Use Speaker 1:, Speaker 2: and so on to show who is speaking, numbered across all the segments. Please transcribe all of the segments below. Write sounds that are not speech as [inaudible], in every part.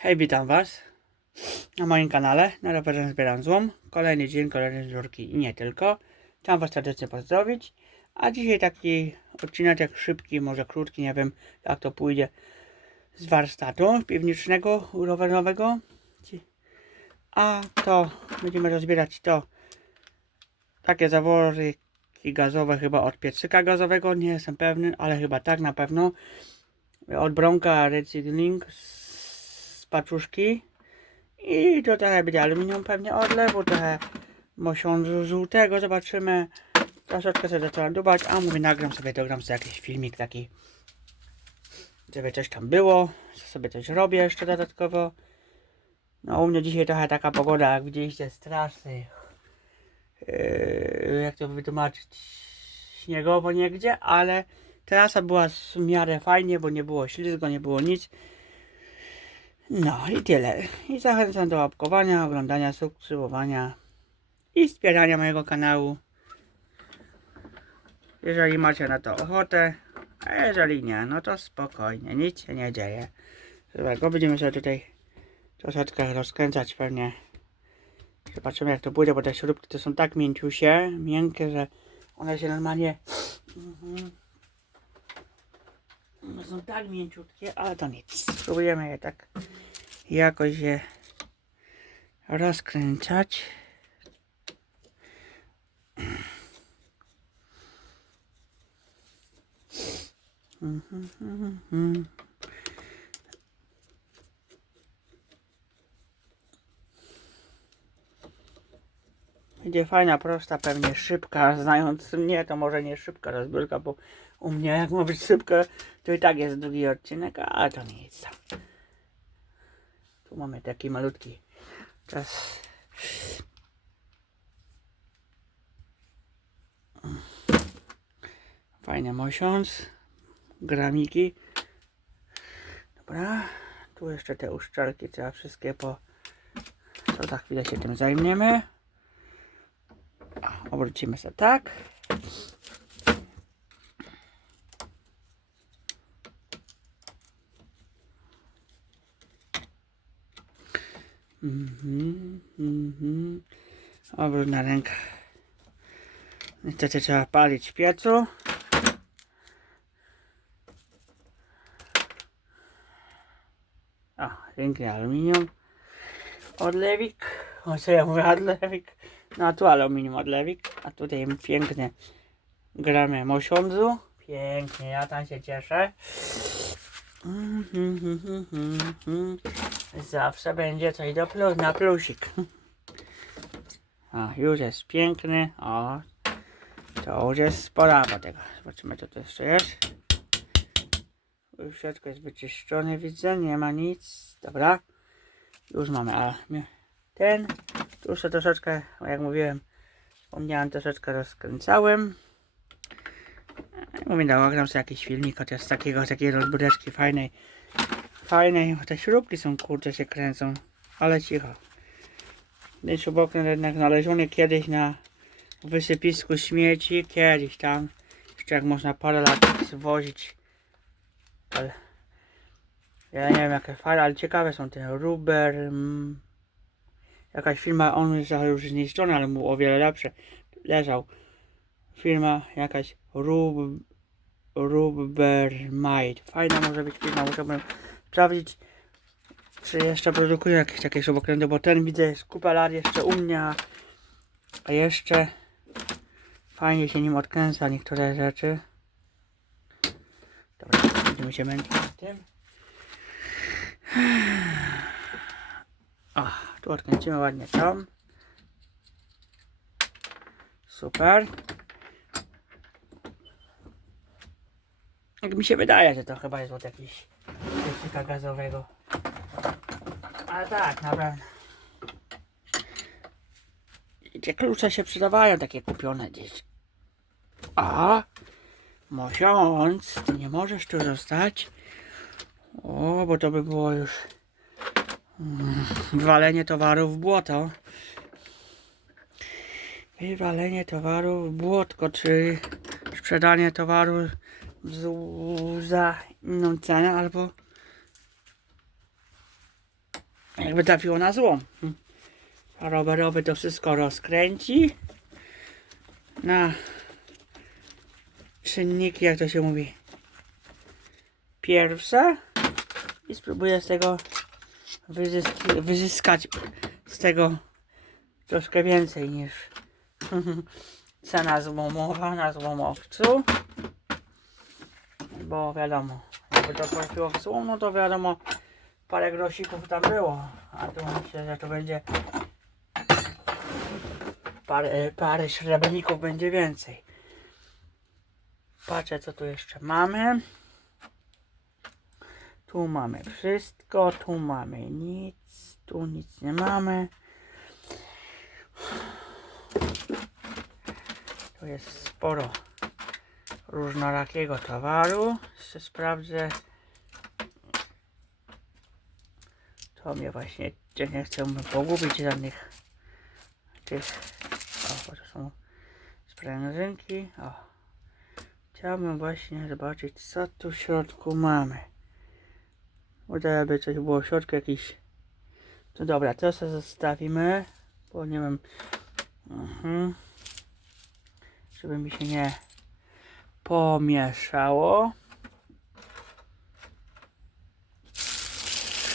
Speaker 1: Hej, witam Was na moim kanale. Na rowerze zbieram złom. Kolejny dzień, kolejne zbiórki i nie tylko. Chciałem Was serdecznie pozdrowić. A dzisiaj taki odcinek szybki, może krótki, nie wiem jak to pójdzie z warsztatu piwnicznego rowerowego. A to będziemy rozbierać to takie zawory gazowe chyba od piecyka gazowego, nie jestem pewny, ale chyba tak na pewno. Od Bronka Recykling z paczuszki. I to trochę będzie aluminium pewnie odlewu, trochę mosiądzu żółtego, zobaczymy. Troszeczkę sobie zacząłem dubać, a mówię, nagram sobie, dogram sobie jakiś filmik taki, żeby coś tam było, sobie coś robię jeszcze dodatkowo. No u mnie dzisiaj trochę taka pogoda, jak widzieliście, straszny. Yy, jak to wytłumaczyć, śniegowo niegdzie, ale trasa była w miarę fajnie, bo nie było ślizgo, nie było nic. No i tyle. I zachęcam do łapkowania, oglądania, subskrybowania i wspierania mojego kanału. Jeżeli macie na to ochotę, a jeżeli nie, no to spokojnie, nic się nie dzieje. Złego będziemy sobie tutaj troszeczkę rozkręcać pewnie. Zobaczymy jak to pójdzie, bo te śrubki to są tak mięciusie, miękkie, że one się normalnie... Mhm. One są tak mięciutkie, ale to nic. Spróbujemy je tak jakoś je rozkręcać. Mhm, mhm, Będzie fajna, prosta, pewnie szybka. Znając mnie, to może nie szybka rozbiórka, bo u mnie jak ma być szybka, to i tak jest drugi odcinek, ale to nic. Tu mamy taki malutki czas. Fajny mosiąc. Gramiki. Dobra. Tu jeszcze te uszczelki trzeba wszystkie po... To za chwilę się tym zajmiemy. O, Obrócimy się tak. Mhm, mhm. Obrót na rękę. Niestety trzeba palić w piecu. O, piękny aluminium. Odlewik. O co ja mówię, odlewik. No a tu aluminium odlewik. A tutaj piękne gramy mosiądzu. Pięknie, ja tam się cieszę. Zawsze będzie coś do plus, na plusik. O, już jest piękny. O, to już jest sprawa tego. Zobaczymy, co to jeszcze jest. Już jest wyczyszczone, widzę, nie ma nic. Dobra. Już mamy, a ten. Tu jeszcze troszeczkę, jak mówiłem, wspomniałem, troszeczkę rozkręcałem. Mówię, nagram sobie jakiś filmik, chociaż z takiego, takiej rozbudeczki fajnej. Fajnej, te śrubki są, kurczę, się kręcą. Ale cicho. Ten śrubokret jednak znaleziony kiedyś na wysypisku śmieci, kiedyś tam. Jeszcze jak można parę lat zwozić. Ale ja nie wiem jakie fajne, ale ciekawe są te Ruber. Mm, jakaś firma, on już zniszczony, ale mu o wiele lepsze. Leżał. Firma jakaś Rub, Rubbermaid. Fajna może być firma, musiałbym sprawdzić, czy jeszcze produkują jakieś takie śrubokręty, bo ten widzę jest kupę lat jeszcze u mnie, a- jeszcze fajnie się nim odkręca niektóre rzeczy. Dobra, będziemy się męczyć z tym. O, [sighs] tu odkręcimy ładnie tam. Super. Jak mi się wydaje, że to chyba jest od jakiegoś piecyka gazowego. Ale tak, naprawdę. I te klucze się przydawają, takie kupione gdzieś. A, mosiąc, ty nie możesz tu zostać. O, bo to by było już walenie towaru w błoto. Wywalenie towaru w błotko, czy sprzedanie towaru za inną cenę, albo Jakby trafiło na złom. A rowerowy to wszystko rozkręci. Na czynniki, jak to się mówi, pierwsze. I spróbuję z tego wyzyskać z tego troszkę więcej niż [laughs] cena złomowa na złomowcu. Bo wiadomo, jakby to trafiło w złom, no to wiadomo, parę grosików tam było. A tu myślę, że to będzie parę, parę srebrników będzie więcej. Patrzę co tu jeszcze mamy. Tu mamy wszystko, tu mamy nic, tu nic nie mamy. Tu jest sporo różnorakiego towaru. Jeszcze sprawdzę. To mnie właśnie ja nie chcę pogubić żadnych tych. O, to są sprężynki. O. Chciałbym właśnie zobaczyć co tu w środku mamy. Udaje by coś było w środku jakiś. No dobra, to sobie zostawimy. Bo nie wiem. Mhm. Żeby mi się nie pomieszało.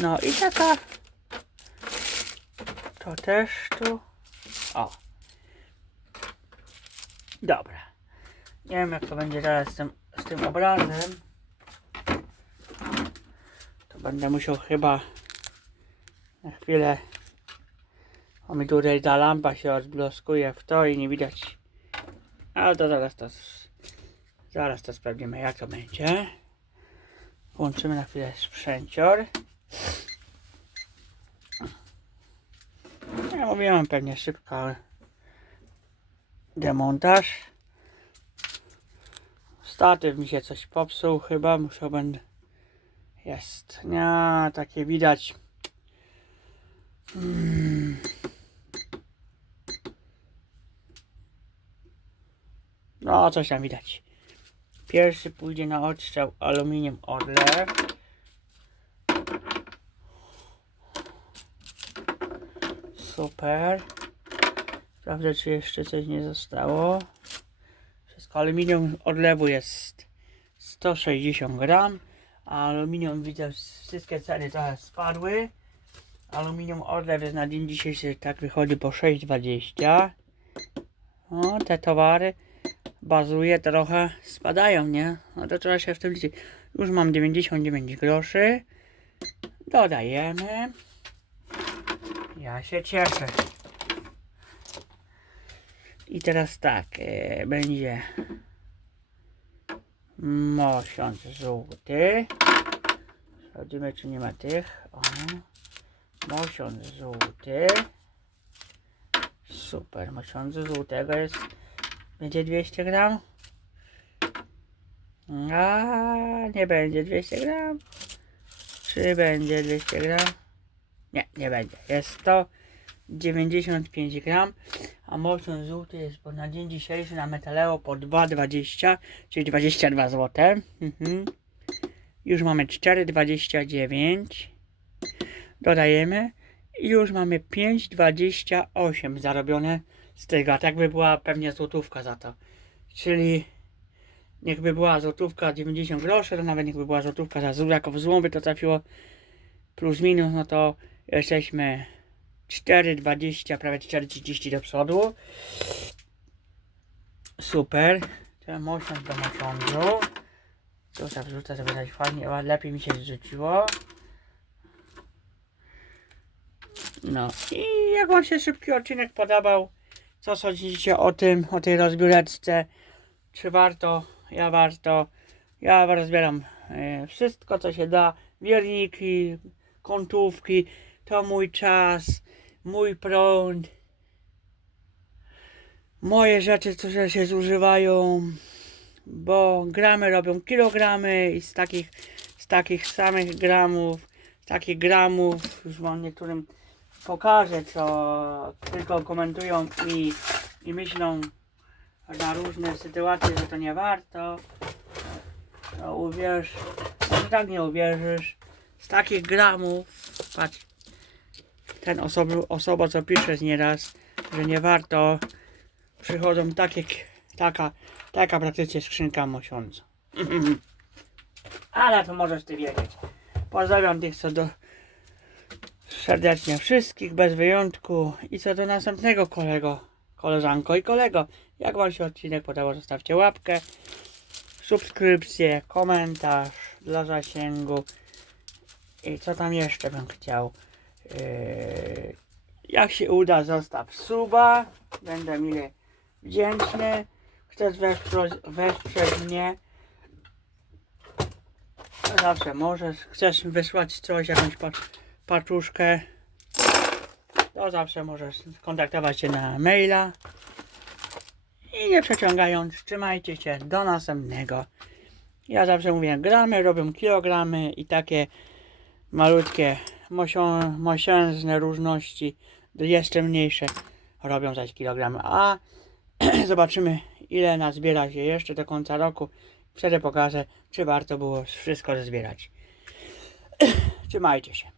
Speaker 1: No i taka. To też tu. O. Dobra. Nie wiem jak to będzie teraz z tym, z tym obrazem. Będę musiał chyba na chwilę. O mi tutaj ta lampa się odbloskuje w to i nie widać. Ale to zaraz to. Zaraz to sprawdzimy jak to będzie. Włączymy na chwilę sprzęcior. Ja mówiłem pewnie szybko demontaż. Statyw mi się coś popsuł chyba, muszę będę. Jest. Nie, takie widać. Mm. No, coś tam widać. Pierwszy pójdzie na odstrzał aluminium odlew. Super. Sprawdzę, czy jeszcze coś nie zostało. Wszystko aluminium odlewu jest 160 gram. Aluminium widzę, wszystkie ceny trochę spadły. Aluminium odlew jest na dzień dzisiejszy tak wychodzi po 6,20. O, te towary bazuje trochę spadają, nie? No to trzeba się w tym liczyć. Już mam 99 groszy. Dodajemy. Ja się cieszę. I teraz tak, e, będzie mosiąc żółty. Sprawdzimy, czy nie ma tych. O. Mosiąc żółty. Super, mosiąc żółtego jest. Będzie 200 gram. A nie będzie 200 gram. Czy będzie 200 gram? Nie, nie będzie. Jest to 95 gram. A mocno żółty jest po na dzień dzisiejszy na Metaleo po 2,20, czyli 22 zł. Mhm. Już mamy 4,29. Dodajemy. I już mamy 5,28 zarobione z tego. A tak by była pewnie złotówka za to. Czyli niechby była złotówka 90 groszy, to nawet niechby była złotówka za złotówkę jako w złomy to trafiło plus minus, no to jesteśmy 4,20, prawie 4,30 do przodu. Super. Trzeba mocno do mociągu. Tutaj wrzucę sobie dać fajnie, lepiej mi się zrzuciło. No i jak wam się szybki odcinek podobał, co sądzicie o tym, o tej rozbióreczce? Czy warto? Ja warto. Ja rozbieram e, wszystko, co się da. Wierniki, kątówki. To mój czas, mój prąd. Moje rzeczy, które się zużywają, bo gramy robią kilogramy i z takich, z takich samych gramów, z takich gramów, już wam niektórym pokażę, co tylko komentują i, i myślą na różne sytuacje, że to nie warto. To uwierz, może tak nie uwierzysz. Z takich gramów, patrz, ten osoby, osoba, co pisze z nieraz, że nie warto, przychodzą takie, taka, taka praktycznie skrzynka mosiąca. [laughs] Ale to możesz ty wiedzieć. Pozdrawiam tych, co do serdecznie wszystkich, bez wyjątku. I co do następnego kolego, koleżanko i kolego. Jak Wam się odcinek podobał, zostawcie łapkę, subskrypcję, komentarz dla zasięgu. I co tam jeszcze bym chciał? Yy, jak się uda, zostaw suba. Będę mile wdzięczny. Chcesz wesprzeć, wesprzeć mnie? To zawsze możesz. Chcesz wysłać coś, jakąś pa- paczuszkę? To zawsze możesz skontaktować się na maila. I nie przeciągając, trzymajcie się do następnego. Ja zawsze mówię, gramy robią kilogramy i takie malutkie, mosiężne różności, jeszcze mniejsze robią zaś kilogramy. A [clears throat] zobaczymy, ile nazbiera się jeszcze do końca roku. Wtedy pokażę, czy warto było wszystko zbierać. [clears throat] Trzymajcie się.